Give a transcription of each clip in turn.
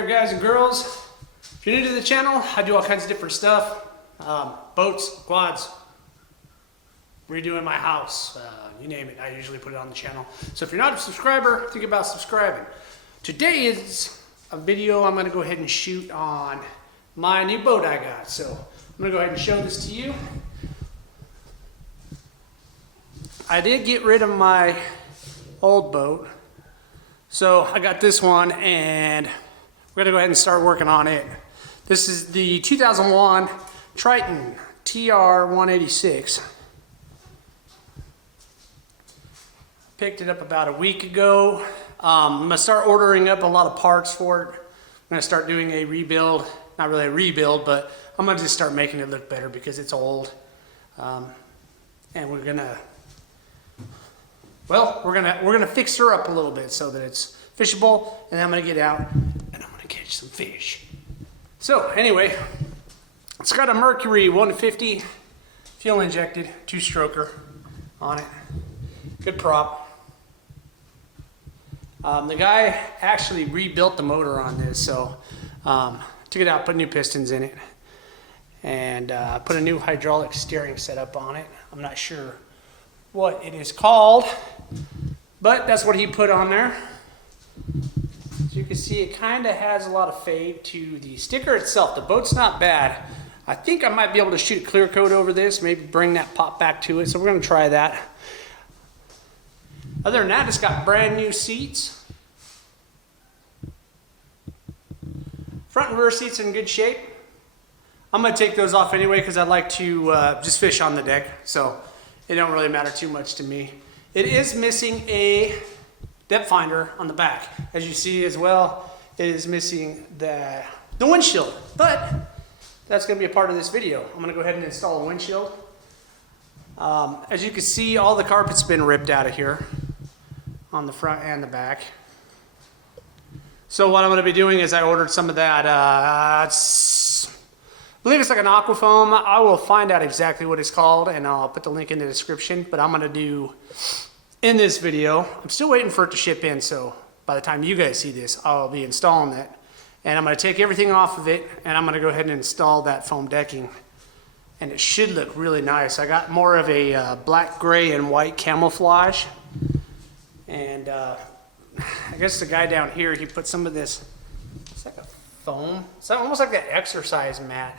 there, guys and girls. If you're new to the channel, I do all kinds of different stuff. Boats, quads, redoing my house, you name it, I usually put it on the channel. So if you're not a subscriber, think about subscribing. Today is a video I'm gonna go ahead and shoot on my new boat I got. So I'm gonna go ahead and show this to you. I did get rid of my old boat. So I got this one and we're gonna go ahead and start working on it. This is the 2001 Triton TR186. Picked it up about a week ago. I'm gonna start ordering up a lot of parts for it. I'm gonna start doing a rebuild, not really a rebuild, but I'm gonna just start making it look better because it's old. And we're gonna fix her up a little bit so that it's fishable, and then I'm gonna get out and I'm gonna catch some fish. So anyway, it's got a Mercury 150 fuel injected 2-stroker on it. Good prop. The guy actually rebuilt the motor on this, so took it out, put new pistons in it, and put a new hydraulic steering setup on it. I'm not sure what it is called, but that's what he put on there. As you can see, it kind of has a lot of fade to the sticker itself. The boat's not bad. I think I might be able to shoot clear coat over this, maybe bring that pop back to it, so we're going to try that. Other than that, it's got brand new seats. Front and rear seats in good shape. I'm going to take those off anyway because I like to just fish on the deck, so it don't really matter too much to me. It is missing a depth finder on the back. As you see as well, it is missing the windshield, but that's going to be a part of this video. I'm going to go ahead and install a windshield. As you can see, all the carpet's been ripped out of here on the front and the back. So what I'm going to be doing is I ordered some of that, I believe it's like an aquafoam. I will find out exactly what it's called and I'll put the link in the description, but I'm going to do in this video, I'm still waiting for it to ship in, so by the time you guys see this, I'll be installing it. And I'm going to take everything off of it and I'm going to go ahead and install that foam decking. And it should look really nice. I got more of a black, gray, and white camouflage. And I guess the guy down here, he put some of this, it's like a foam. It's almost like that exercise mat.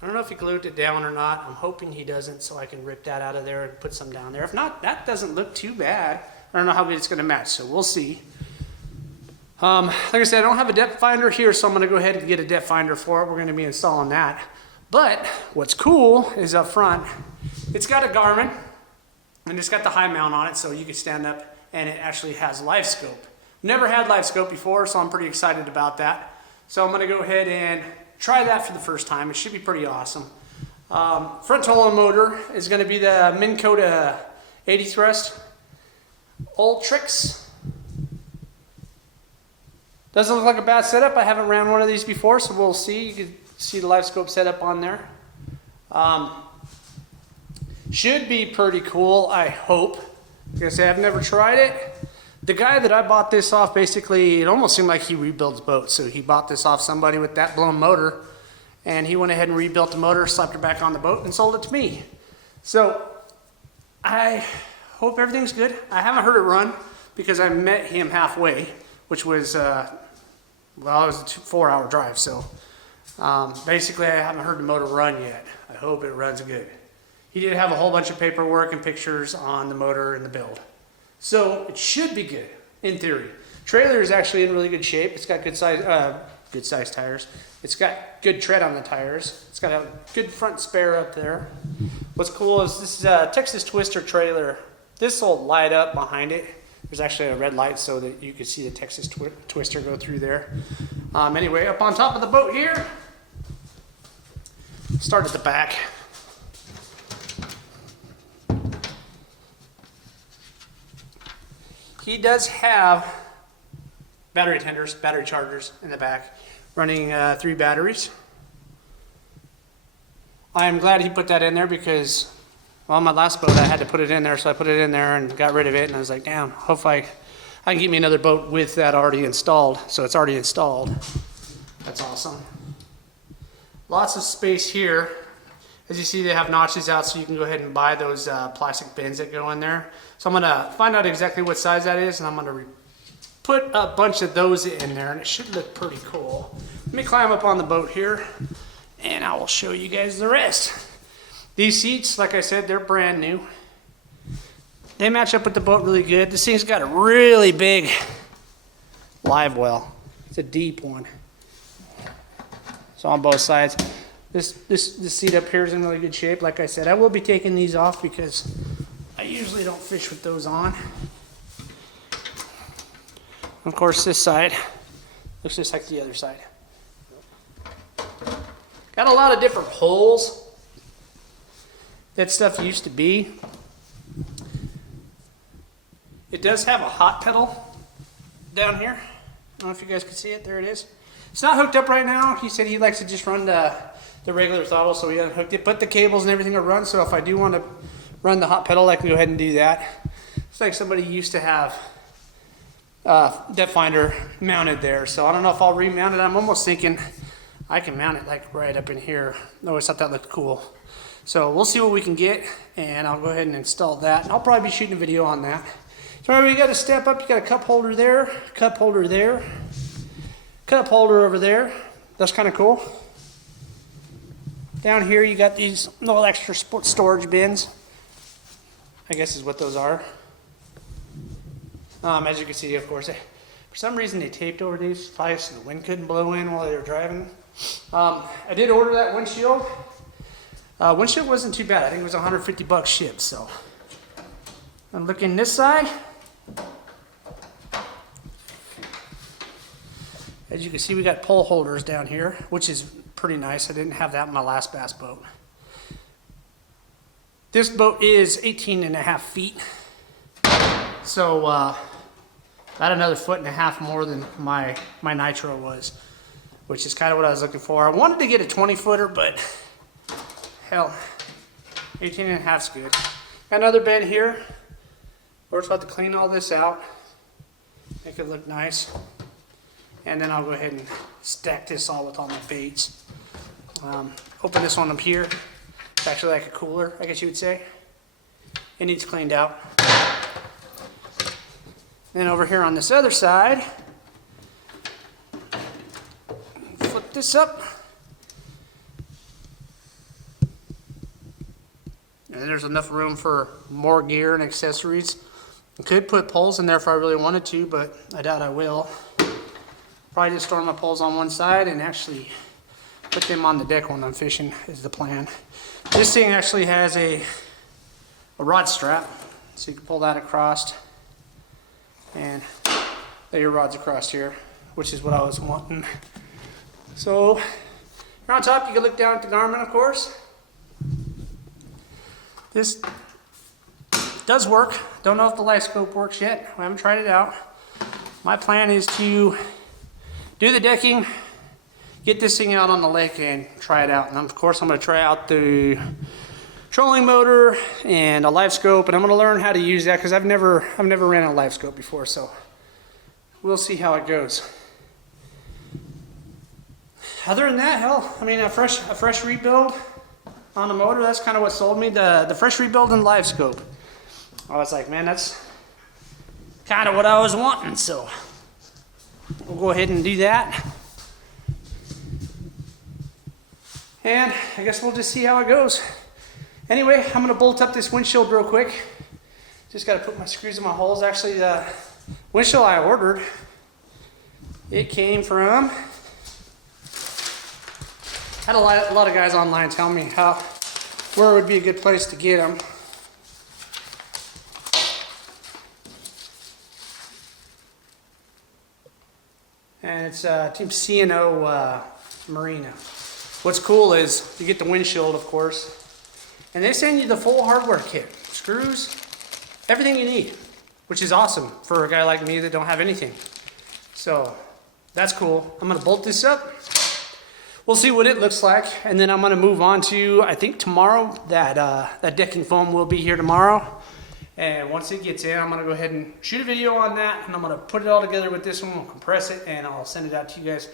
I don't know if he glued it down or not. I'm hoping he doesn't, so I can rip that out of there and put some down there. If not, that doesn't look too bad. I don't know how good it's going to match, so we'll see. Like I said, I don't have a depth finder here, so I'm going to go ahead and get a depth finder for it. We're going to be installing that. But what's cool is up front, it's got a Garmin, and it's got the high mount on it, so you can stand up, and it actually has live scope. Never had live scope before, so I'm pretty excited about that. So I'm going to go ahead and try that for the first time. It should be pretty awesome. Front towing motor is going to be the Minn Kota 80 thrust Ultrix. Doesn't look like a bad setup. I haven't ran one of these before, so we'll see. You can see the live scope setup on there. Should be pretty cool, I hope. Like I said, I've never tried it. The guy that I bought this off, basically, it almost seemed like he rebuilds boats. So he bought this off somebody with that blown motor, and he went ahead and rebuilt the motor, slapped it back on the boat, and sold it to me. So I hope everything's good. I haven't heard it run because I met him halfway, which was, well, it was a 4-hour drive. So basically, I haven't heard the motor run yet. I hope it runs good. He did have a whole bunch of paperwork and pictures on the motor and the build. So it should be good, in theory. Trailer is actually in really good shape. It's got good size tires. It's got good tread on the tires. It's got a good front spare up there. What's cool is this is a Texas Twister trailer. This will light up behind it. There's actually a red light so that you can see the Texas Twister go through there. Anyway, up on top of the boat here, start at the back. He does have battery tenders, battery chargers in the back, running 3 batteries. I am glad he put that in there because, well, my last boat I had to put it in there, so I put it in there and got rid of it, and I was like, damn, hopefully I can get me another boat with that already installed. So it's already installed. That's awesome. Lots of space here. As you see, they have notches out, so you can go ahead and buy those plastic bins that go in there. So I'm gonna find out exactly what size that is, and I'm gonna put a bunch of those in there, and it should look pretty cool. Let me climb up on the boat here, and I will show you guys the rest. These seats, like I said, they're brand new. They match up with the boat really good. This thing's got a really big live well. It's a deep one. So on both sides. This seat up here is in really good shape. Like I said, I will be taking these off because I usually don't fish with those on. Of course, this side looks just like the other side. Got a lot of different holes that stuff used to be. It does have a hot pedal down here. I don't know if you guys can see it. There it is. It's not hooked up right now. He said he likes to just run the regular throttle, so he hasn't hooked it. But the cables and everything are run, so if I do want to run the hot pedal, I can go ahead and do that. It's like somebody used to have depth finder mounted there, so I don't know if I'll remount it. I'm almost thinking I can mount it like right up in here. I always thought that looked cool. So we'll see what we can get, and I'll go ahead and install that. And I'll probably be shooting a video on that. So remember, you got to step up. You got a cup holder there, cup holder there, cup holder over there. That's kind of cool. Down here, you got these little extra storage bins. I guess is what those are. As you can see, of course, for some reason they taped over these probably so the wind couldn't blow in while they were driving. I did order that windshield. Windshield wasn't too bad. I think it was $150 shipped. So I'm looking this side. As you can see, we got pole holders down here, which is pretty nice. I didn't have that in my last bass boat. This boat is 18.5 feet. So about another 1.5 foot more than my Nitro was, which is kind of what I was looking for. I wanted to get a 20-footer, but hell, 18.5 is good. Got another bed here. We're just about to clean all this out, make it look nice. And then I'll go ahead and stack this all with all my baits. Open this one up here. It's actually like a cooler, I guess you would say. It needs cleaned out. Then over here on this other side, flip this up. And there's enough room for more gear and accessories. I could put poles in there if I really wanted to, but I doubt I will. Probably just store my poles on one side and actually put them on the deck when I'm fishing is the plan. This thing actually has a rod strap, so you can pull that across and lay your rods across here, which is what I was wanting. So here on top, you can look down at the Garmin, of course. This does work. Don't know if the light scope works yet. I haven't tried it out. My plan is to do the decking, get this thing out on the lake and try it out. And of course I'm going to try out the trolling motor and a live scope, and I'm going to learn how to use that because I've never ran a live scope before, so we'll see how it goes. Other than that, hell, I mean a fresh rebuild on the motor, that's kind of what sold me, the fresh rebuild and live scope. I was like, man, that's kind of what I was wanting, so we'll go ahead and do that. And I guess we'll just see how it goes. Anyway, I'm going to bolt up this windshield real quick. Just got to put my screws in my holes. Actually, the windshield I ordered, it came from, had a lot of guys online tell me where would be a good place to get them. And it's Team C&O Marina. What's cool is you get the windshield, of course, and they send you the full hardware kit, screws, everything you need, which is awesome for a guy like me that don't have anything. So that's cool. I'm gonna bolt this up. We'll see what it looks like, and then I'm gonna move on to, I think tomorrow, that decking foam will be here tomorrow. And once it gets in, I'm gonna go ahead and shoot a video on that, and I'm gonna put it all together with this one, we'll compress it, and I'll send it out to you guys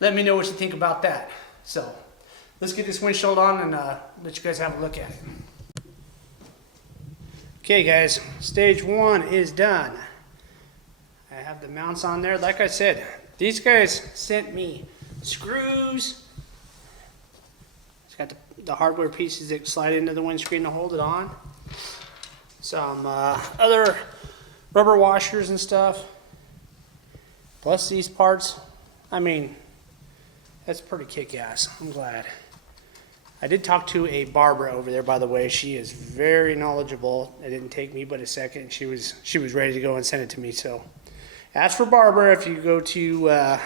let me know what you think about that. So let's get this windshield on and let you guys have a look at it. Okay guys, stage 1 is done. I have the mounts on there. Like I said, these guys sent me screws. It's got the hardware pieces that slide into the windscreen to hold it on. Some other rubber washers and stuff. Plus these parts. I mean, that's pretty kick-ass. I'm glad. I did talk to a Barbara over there, by the way. She is very knowledgeable. It didn't take me but a second. She was ready to go and send it to me. So ask for Barbara if you go to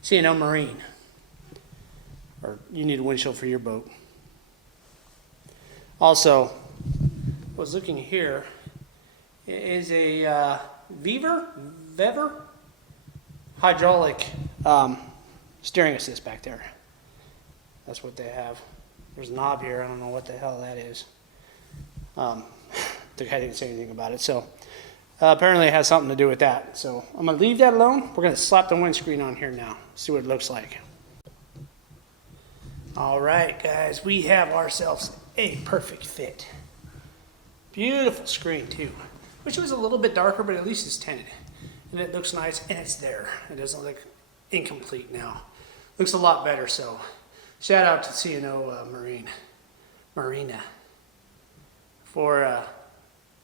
C&O Marine, or you need a windshield for your boat. Also, I was looking here. It is a Vever hydraulic steering assist back there. That's what they have. There's a knob here. I don't know what the hell that is. The guy didn't say anything about it. So apparently it has something to do with that. So I'm going to leave that alone. We're going to slap the windscreen on here now. See what it looks like. All right, guys. We have ourselves a perfect fit. Beautiful screen, too. Wish it was a little bit darker, but at least it's tinted. And it looks nice, and it's there. It doesn't look incomplete now. Looks a lot better, so shout out to C&O Marina for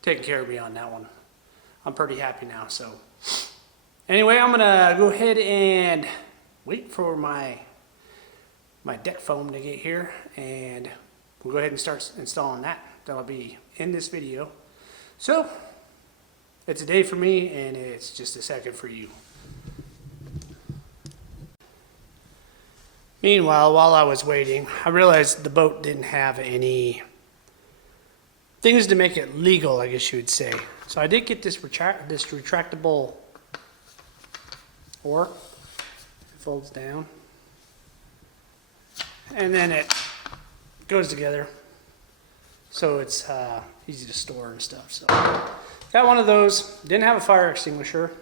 taking care of me on that one. I'm pretty happy now. So anyway, I'm gonna go ahead and wait for my deck foam to get here, and we'll go ahead and start installing that. That'll be in this video. So it's a day for me, and it's just a second for you. Meanwhile, while I was waiting, I realized the boat didn't have any things to make it legal, I guess you would say. So I did get this retractable oar. It folds down. And then it goes together. So it's easy to store and stuff. So got one of those. Didn't have a fire extinguisher.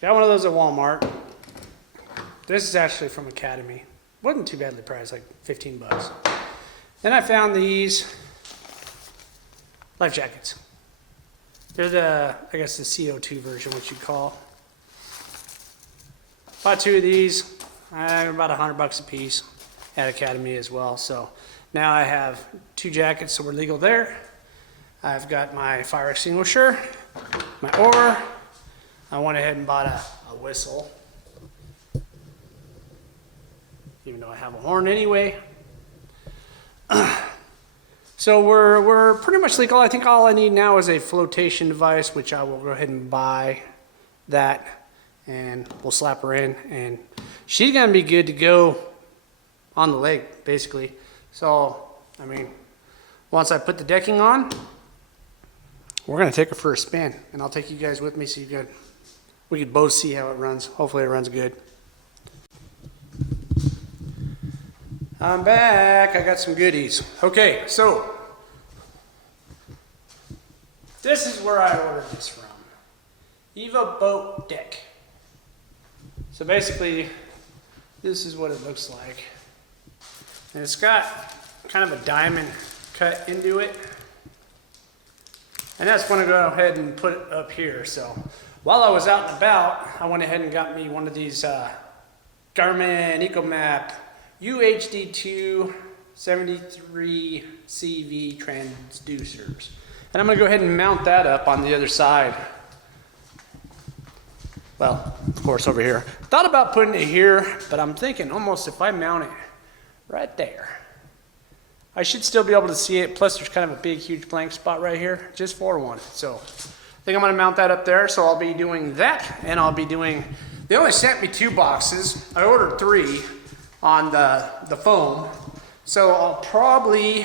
Got one of those at Walmart. This is actually from Academy. Wasn't too badly priced, like 15 bucks. Then I found these life jackets. They're I guess the CO2 version, what you call. Bought 2 of these, about $100 a piece at Academy as well. So now I have 2 jackets, so we're legal there. I've got my fire extinguisher, my oar. I went ahead and bought a whistle, even though I have a horn anyway. So we're pretty much legal. I think all I need now is a flotation device, which I will go ahead and buy that, and we'll slap her in, and she's gonna be good to go on the lake, basically. So, I mean, once I put the decking on, we're gonna take her for a spin, and I'll take you guys with me so we could both see how it runs. Hopefully it runs good. I'm back. I got some goodies. Okay, so this is where I ordered this from. EVA boat deck. So basically, this is what it looks like. And it's got kind of a diamond cut into it. And that's going to go ahead and put it up here. So while I was out and about, I went ahead and got me one of these Garmin EcoMap UHD2 73 CV transducers. And I'm going to go ahead and mount that up on the other side. Well, of course, over here. Thought about putting it here, but I'm thinking almost if I mount it right there, I should still be able to see it. Plus, there's kind of a big, huge blank spot right here, just for one. So I think I'm going to mount that up there. So I'll be doing that, and I'll be doing, they only sent me 2 boxes. I ordered 3 on the foam. So I'll probably,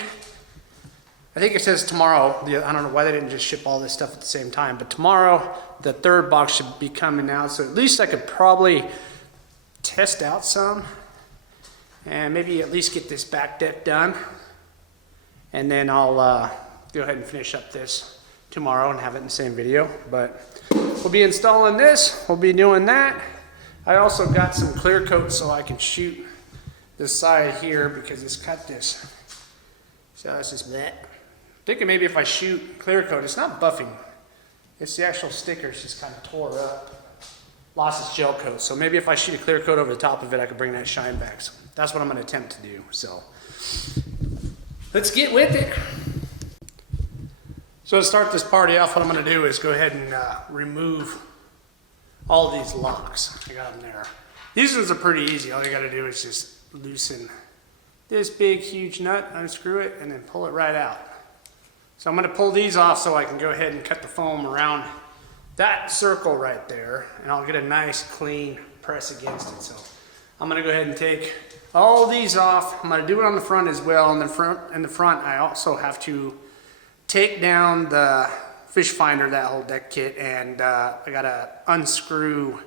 I think it says tomorrow. I don't know why they didn't just ship all this stuff at the same time, but tomorrow the 3rd box should be coming out. So at least I could probably test out some and maybe at least get this back deck done. And then I'll go ahead and finish up this tomorrow and have it in the same video. But we'll be installing this, we'll be doing that. I also got some clear coat so I can shoot this side here because it's got this. So it's just that. Thinking maybe if I shoot clear coat, it's not buffing. It's the actual stickers just kind of tore up. Lost its gel coat. So maybe if I shoot a clear coat over the top of it, I could bring that shine back. So that's what I'm going to attempt to do. So let's get with it. So to start this party off, what I'm going to do is go ahead and remove all of these locks. I got them there. These ones are pretty easy. All you got to do is just loosen this big huge nut, unscrew it, and then pull it right out. So I'm going to pull these off so I can go ahead and cut the foam around that circle right there, and I'll get a nice clean press against it. So I'm going to go ahead and take all these off. I'm going to do it on the front as well. In the front, I also have to take down the fish finder, that whole deck kit, and I got to unscrew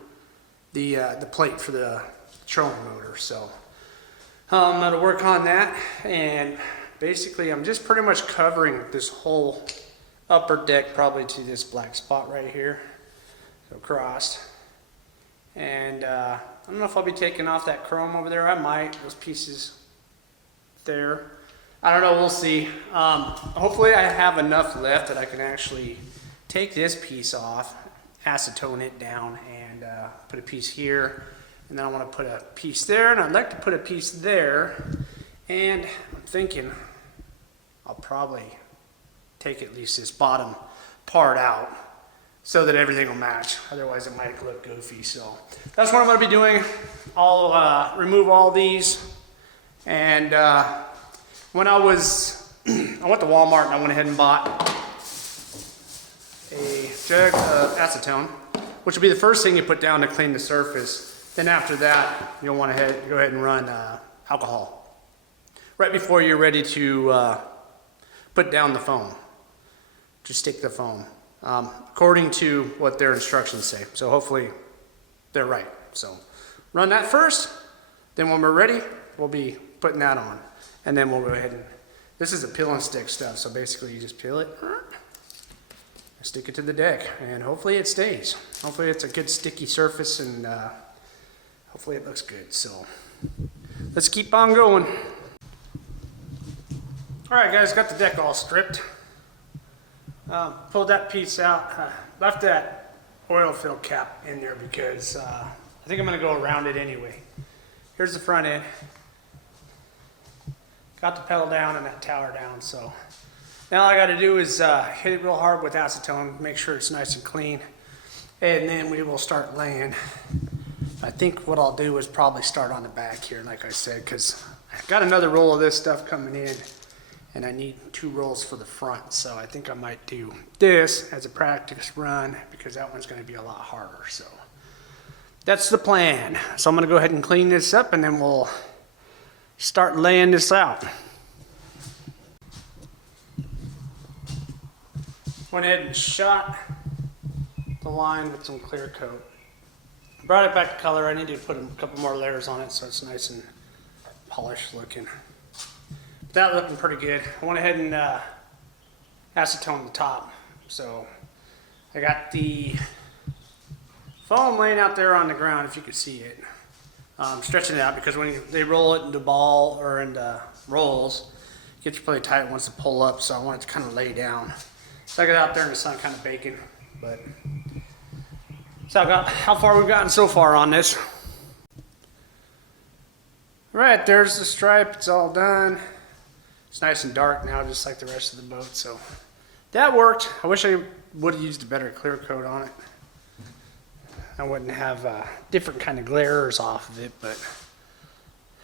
the plate for the trolling motor. So I'm going to work on that, and basically I'm just pretty much covering this whole upper deck probably to this black spot right here, so crossed. And I don't know if I'll be taking off that chrome over there. I might, those pieces there. I don't know, we'll see. Hopefully I have enough left that I can actually take this piece off, acetone it down, and put a piece here. And then I want to put a piece there, and I'd like to put a piece there. And I'm thinking I'll probably take at least this bottom part out so that everything will match. Otherwise it might look goofy. So that's what I'm going to be doing. I'll remove all these. And when I went to Walmart and I went ahead and bought a jug of acetone, which will be the first thing you put down to clean the surface. Then after that, you'll want to go ahead and run alcohol right before you're ready to put down the foam. Just stick the foam according to what their instructions say. So hopefully they're right. So run that first, then when we're ready, we'll be putting that on. And then we'll go ahead and, this is a peel and stick stuff, so basically you just peel it, stick it to the deck, and hopefully it stays. Hopefully it's a good sticky surface, and hopefully it looks good. So let's keep on going. Alright guys, got the deck all stripped. Pulled that piece out, left that oil fill cap in there because I think I'm going to go around it anyway. Here's the front end. Got the pedal down and that tower down, so now all I got to do is hit it real hard with acetone, make sure it's nice and clean, and then we will start laying. I think what I'll do is probably start on the back here, like I said, because I've got another roll of this stuff coming in, and I need 2 rolls for the front, so I think I might do this as a practice run because that one's going to be a lot harder. So that's the plan. So I'm going to go ahead and clean this up, and then we'll start laying this out. Went ahead and shot the line with some clear coat. Brought it back to color. I need to put a couple more layers on it so it's nice and polished looking. That looking pretty good. I went ahead and acetone the top. So I got the foam laying out there on the ground, if you could see it. Stretching it out because when they roll it into ball or into rolls, it gets really tight, it wants to pull up, so I want it to kind of lay down. So I got out there in the sun kind of baking, but so I got how far we've gotten so far on this. Right, there's the stripe, it's all done. It's nice and dark now, just like the rest of the boat, so that worked. I wish I would have used a better clear coat on it. I wouldn't have different kind of glares off of it, but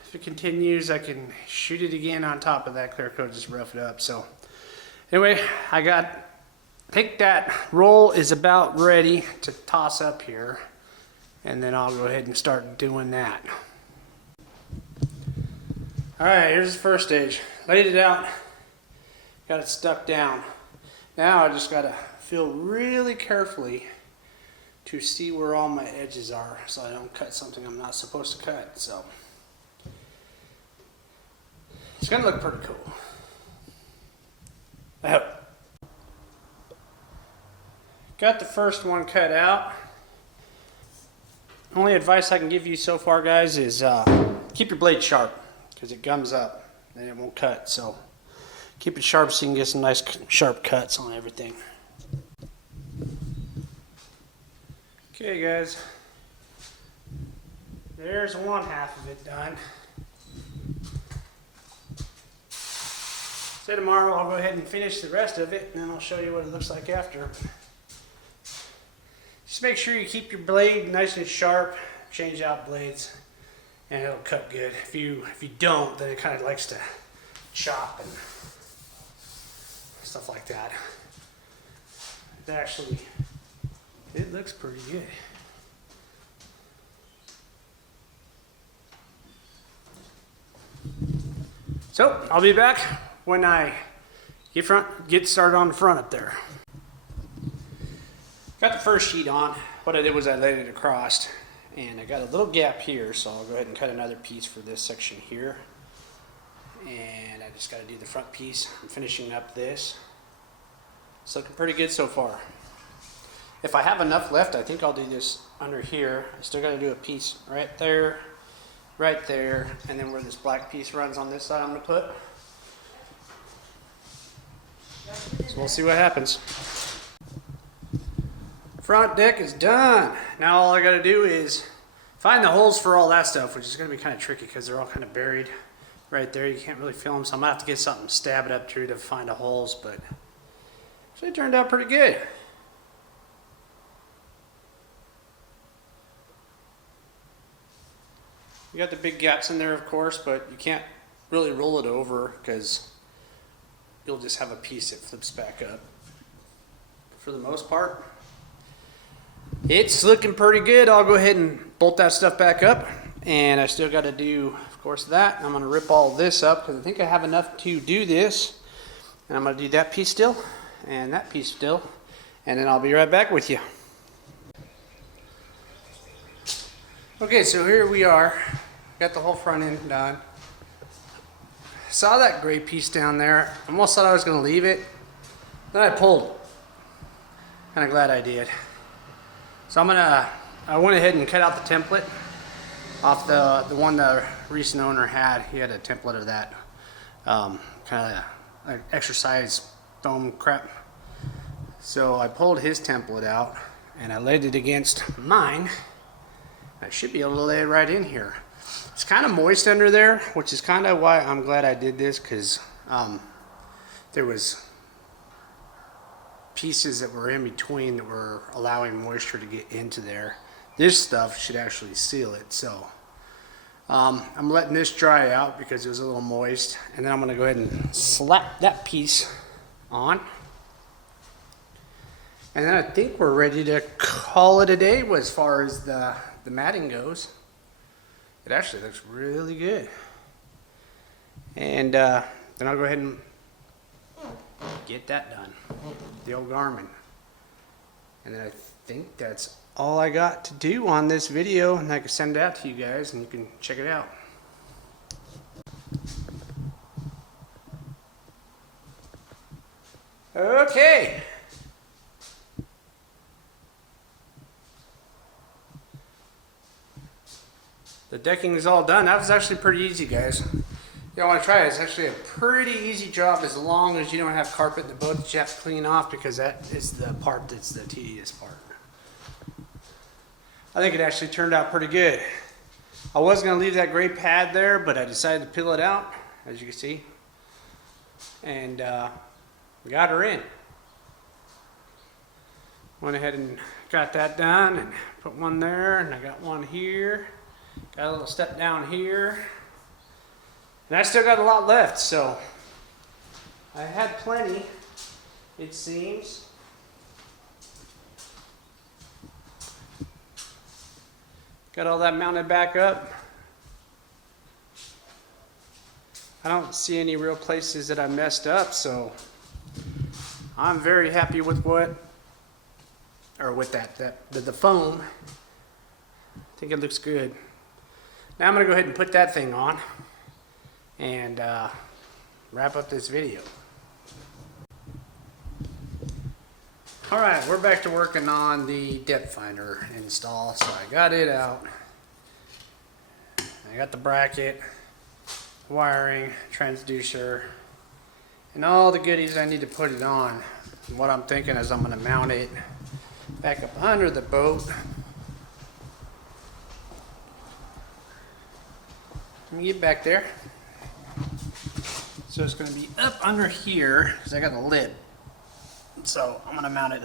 if it continues, I can shoot it again on top of that clear coat, just rough it up. So anyway, I think that roll is about ready to toss up here, and then I'll go ahead and start doing that. All right, here's the first stage. Laid it out, got it stuck down. Now I just gotta feel really carefully to see where all my edges are so I don't cut something I'm not supposed to cut. So it's gonna look pretty cool, I hope. Got the first one cut out. only advice I can give you so far, guys, is keep your blade sharp, because it gums up and it won't cut. So keep it sharp so you can get some nice sharp cuts on everything. Okay, guys, there's one half of it done. So tomorrow I'll go ahead and finish the rest of it, and then I'll show you what it looks like after. Just make sure you keep your blade nice and sharp, change out blades, and it'll cut good. If you don't, then it kind of likes to chop and stuff like that. It looks pretty good. So I'll be back when I get started on the front up there. Got the first sheet on. What I did was I laid it across, and I got a little gap here, so I'll go ahead and cut another piece for this section here. And I just got to do the front piece. I'm finishing up this. It's looking pretty good so far. If I have enough left, I think I'll do this under here. I still got to do a piece right there, and then where this black piece runs on this side I'm going to put. So we'll see what happens. Front deck is done. Now all I got to do is find the holes for all that stuff, which is going to be kind of tricky because they're all kind of buried right there. You can't really feel them, so I'm going to have to get something to stab it up through to find the holes, but actually it turned out pretty good. You got the big gaps in there, of course, but you can't really roll it over because you'll just have a piece that flips back up. For the most part, it's looking pretty good. I'll go ahead and bolt that stuff back up, and I still got to do, of course, that. I'm going to rip all this up because I think I have enough to do this, and I'm going to do that piece still and that piece still, and then I'll be right back with you. Okay, so here we are. Got the whole front end done. Saw that gray piece down there. Almost thought I was going to leave it. Then I pulled it. Kind of glad I did. So I went ahead and cut out the template off the one the recent owner had. He had a template of that kind of like exercise foam crap. So I pulled his template out and I laid it against mine. I should be able to lay it right in here. It's kind of moist under there, which is kind of why I'm glad I did this, because there was pieces that were in between that were allowing moisture to get into there. This stuff should actually seal it. So I'm letting this dry out because it was a little moist, and then I'm going to go ahead and slap that piece on. And then I think we're ready to call it a day as far as the matting goes. It actually looks really good. And then I'll go ahead and get that done. The old Garmin. And then I think that's all I got to do on this video, and I can send it out to you guys and you can check it out. Okay. The decking is all done. That was actually pretty easy, guys. You want to try it. It's actually a pretty easy job as long as you don't have carpet in the boat that you have to clean off, because that is the part that's the tedious part. I think it actually turned out pretty good. I was going to leave that gray pad there, but I decided to peel it out, as you can see. And we got her in. Went ahead and got that done and put one there, and I got one here. Got a little step down here. And I still got a lot left, so I had plenty, it seems. Got all that mounted back up. I don't see any real places that I messed up, so I'm very happy with the foam. I think it looks good. Now I'm going to go ahead and put that thing on and wrap up this video. Alright, we're back to working on the depth finder install. So I got it out. I got the bracket, wiring, transducer, and all the goodies I need to put it on. And what I'm thinking is I'm going to mount it back up under the boat. Let me get back there. So it's going to be up under here because I got a lid. So I'm going to mount it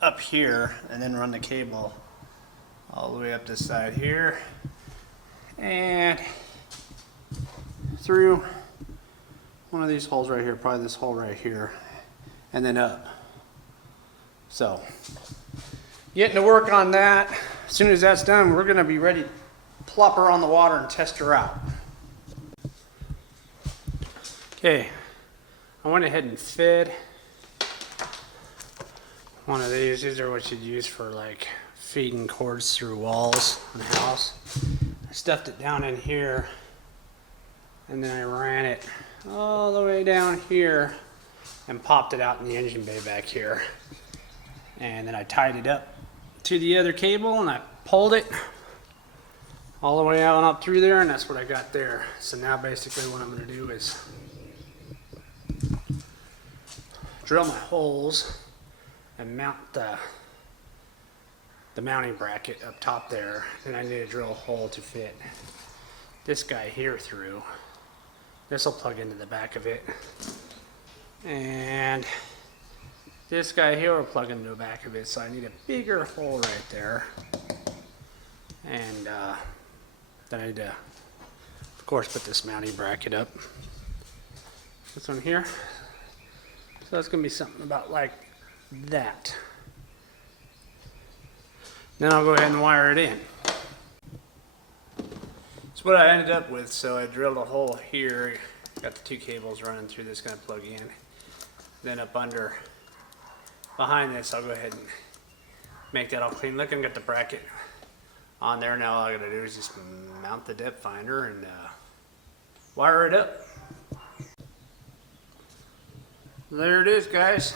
up here and then run the cable all the way up this side here and through one of these holes right here, probably this hole right here, and then up. So getting to work on that. As soon as that's done, we're going to be ready to plop her on the water and test her out. Okay, I went ahead and fed one of these. These are what you'd use for like feeding cords through walls in the house. I stuffed it down in here and then I ran it all the way down here and popped it out in the engine bay back here. And then I tied it up to the other cable and I pulled it all the way out and up through there, and that's what I got there. So now basically what I'm going to do is drill my holes and mount the mounting bracket up top there. Then I need to drill a hole to fit this guy here through. This will plug into the back of it, and this guy here will plug into the back of it. So I need a bigger hole right there, and then I need to, of course, put this mounting bracket up. This one here. So that's going to be something about like that. Then I'll go ahead and wire it in. That's what I ended up with. So I drilled a hole here, got the two cables running through this, going to plug in. Then up under, behind this, I'll go ahead and make that all clean looking. Got the bracket on there. Now all I got to do is just mount the depth finder and wire it up. There it is, guys.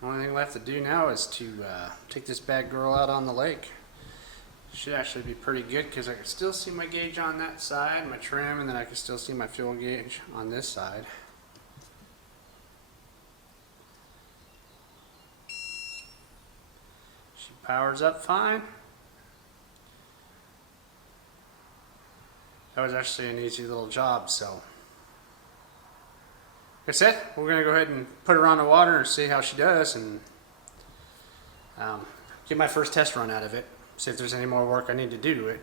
The only thing left to do now is to take this bad girl out on the lake. Should actually be pretty good because I can still see my gauge on that side, my trim, and then I can still see my fuel gauge on this side. She powers up fine. That was actually an easy little job, so. That's it. We're going to go ahead and put her on the water and see how she does, and get my first test run out of it. See if there's any more work I need to do to it.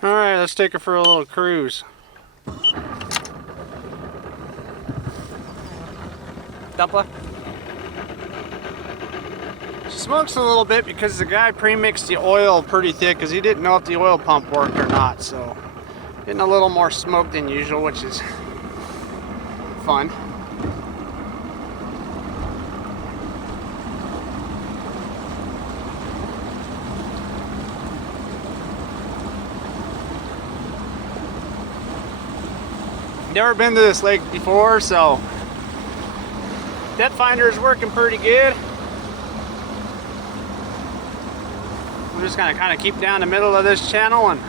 Alright, let's take her for a little cruise. Dumpla. She smokes a little bit because the guy pre-mixed the oil pretty thick because he didn't know if the oil pump worked or not. So getting a little more smoke than usual, which is fun. Never been to this lake before, so depth finder is working pretty good. I'm just gonna kind of keep down the middle of this channel and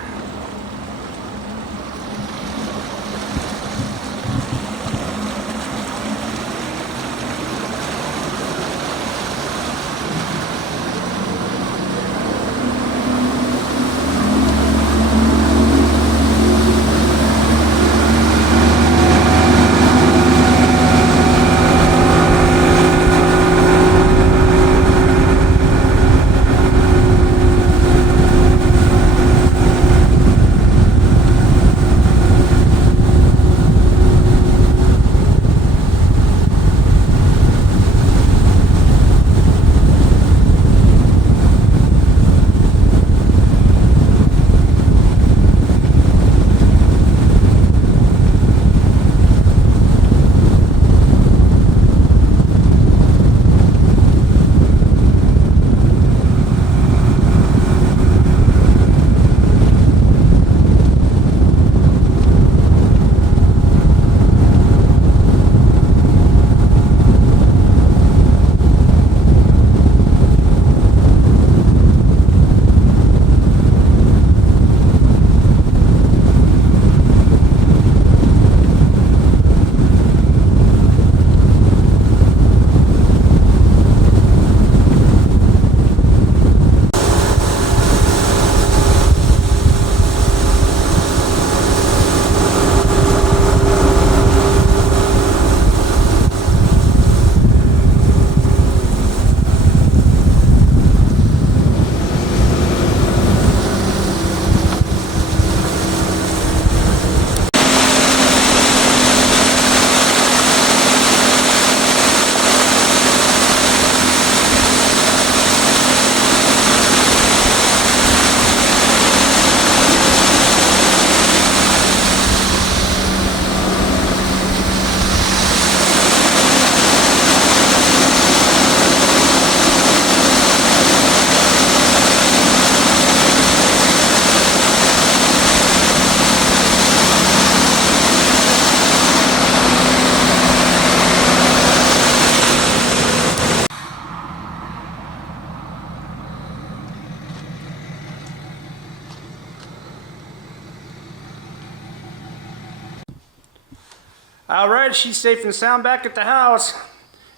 All right, she's safe and sound back at the house.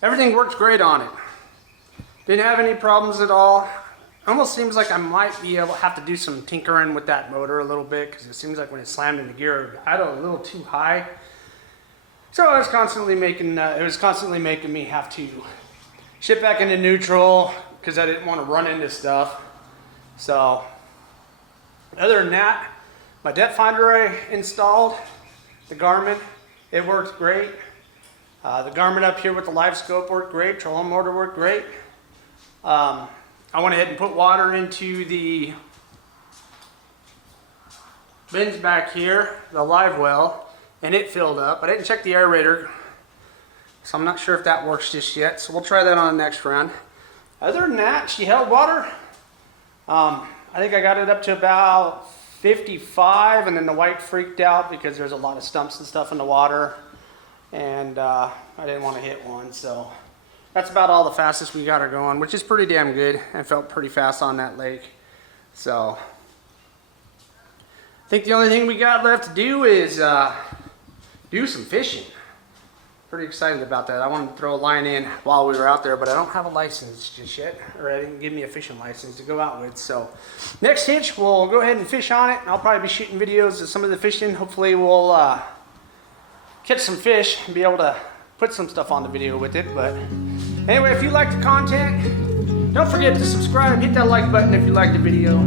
Everything worked great on it. Didn't have any problems at all. Almost seems like I might be able to have to do some tinkering with that motor a little bit, because it seems like when it slammed into gear, I had it a little too high. So it was constantly making me have to shift back into neutral because I didn't want to run into stuff. So other than that, my depth finder I installed, the Garmin, it worked great. The Garmin up here with the live scope worked great. Trolling motor worked great. I went ahead and put water into the bins back here, the live well, and it filled up. I didn't check the aerator, so I'm not sure if that works just yet. So we'll try that on the next round. Other than that, she held water. I think I got it up to about 55, and then the white freaked out because there's a lot of stumps and stuff in the water, and I didn't want to hit one. So that's about all the fastest we got her going, which is pretty damn good, and felt pretty fast on that lake. So I think the only thing we got left to do is do some fishing. Pretty excited about that. I wanted to throw a line in while we were out there, but I don't have a license just yet, or I didn't give me a fishing license to go out with. So next hitch, we'll go ahead and fish on it. I'll probably be shooting videos of some of the fishing. Hopefully we'll catch some fish and be able to put some stuff on the video with it. But anyway, if you like the content, don't forget to subscribe, hit that like button if you like the video,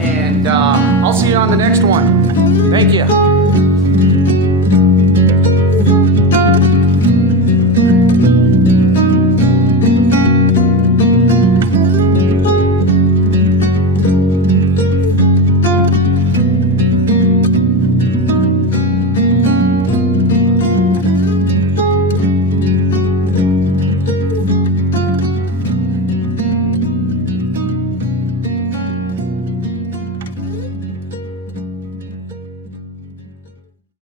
and I'll see you on the next one. Thank you.